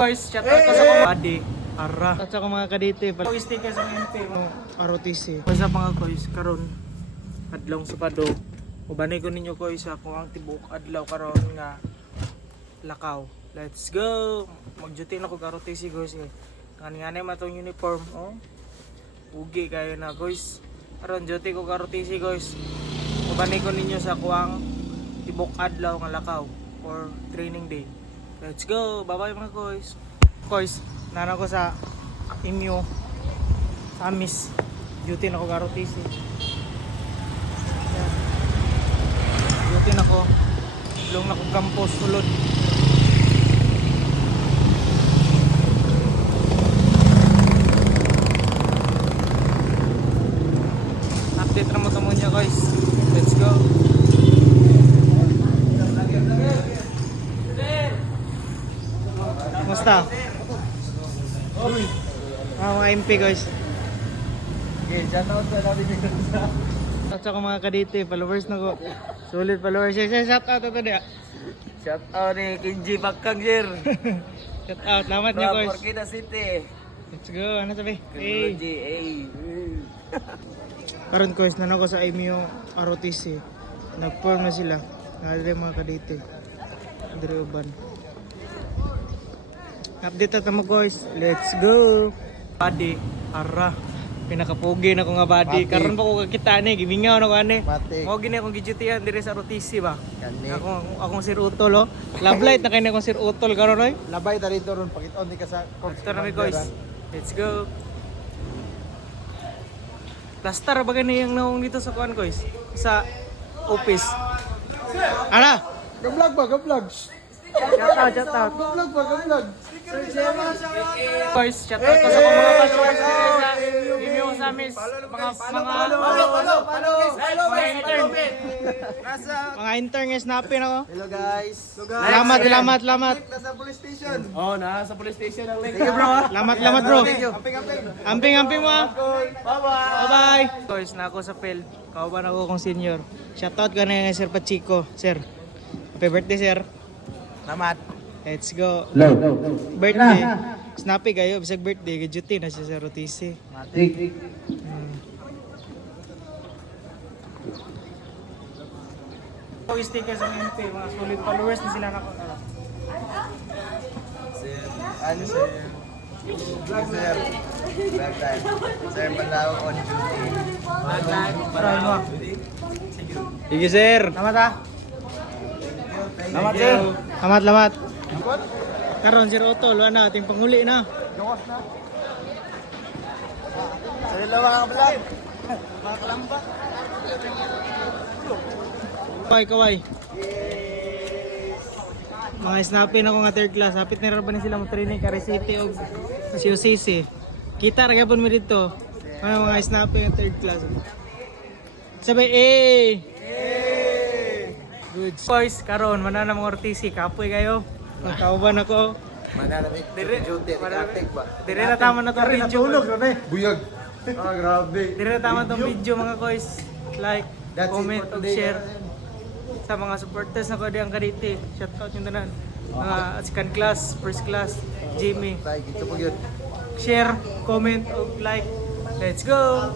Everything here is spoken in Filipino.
Guys, shout out ko sa mga buddy. Ara. At sa mga kadite. Pag sticker sa MP. ROTC. Kaya sa mga guys, karon adlaw sa pado. Ubanay ko ninyo ko isa kung ang tibok adlaw karon nga lakaw. Let's go. Mag-duty na ko ROTC guys. Ngani-ngani matong uniform. Oh. Ugi kayo na guys. Karon duty ko ROTC guys. Ubanay ko ninyo sa kuang tibok adlaw nga lakaw for training day. Let's go. Bye-bye mga guys. Guys, nana ko sa Imyo Samis. Duty na ko ROTC. Duty na ko. Long na ko campus sulod. Update na mo tamo niya guys. Let's go. Kumusta? Mga MP guys. Okay, shout out sa namin dito sa... At saka mga kadite, followers na ko. Solid followers. Shout out ito dia. Shout out ni Kinji Bakang sir. Shout out. Lamat niyo From guys. Orquídea City. Let's go. Ano sabi? Technology, Karon guys, nana ko sa Imyo ROTC. Nag-form na sila. Nakadali mga kadite. Andre Uban. Update na tamo guys. Let's go. Body. Ara. Pinakapugi na ko nga body. Karon pa ko kakita ni. Gimingaw na ko ani. Mo gini akong gidutihan dire sa ROTC ba. Akong Sir Utol oh. Love light na kay akong Sir Utol karon oy. Labay ta dito ron pakita ni ka sa Ito na mi guys. Let's go. Plaster ba gani yung naong dito sa kuan guys? Sa office. Ana? Ga-vlog ba, ga-vlog. Shout out. Ga-vlog ba, ga-vlog. Guys, shout out ko sa mga followers dito sa Imyo Samis. Mga intern nga snapin ako. Hello guys. Salamat. Nasa police station. Oh, nasa police station ang link. Thank you bro. Salamat bro. Amping. Amping mo. Bye-bye. Bye-bye. Guys, na ako sa Phil. Kauban ako kong senior. Shoutout ka na yung Sir Pachico. Sir, happy birthday sir. Salamat. Let's go. Birthday. Snappy kayo. Bisag birthday. Gaduty na siya sa ROTC. Matik. Pag sticker sa MP. Mga solid followers na sila na ko. Ano sir? Vlog sir. Vlog time. Sir, Panlao on duty. Try mo. Sige, sir. Salamat ha. Salamat sir. Salamat. Karon Sir Otol, ano, ating panghuli na. Gawas na. Sa dalawa mga vlog. Mga kalamba. Kaway. Mga snapin ako nga third class. Hapit na ba na sila mag-training Kari City o CUCC. Kita ragapon mo dito. Mga snapin nga third class. Sabay, Good. Boys, karon manana mga ROTC, kapoy kayo. Magkauban ako. Mananamit duty. Nakatik ba? Dire na tama na tong video. Buyag. Ah, grabe. Dire na tama tong video mga guys. Like, comment, ug share. Sa mga supporters na ko di ang kadite. Shout out yung tanan. Mga second class, first class, Jimmy. Tayo, gito po yun. Share, comment, ug like. Let's go!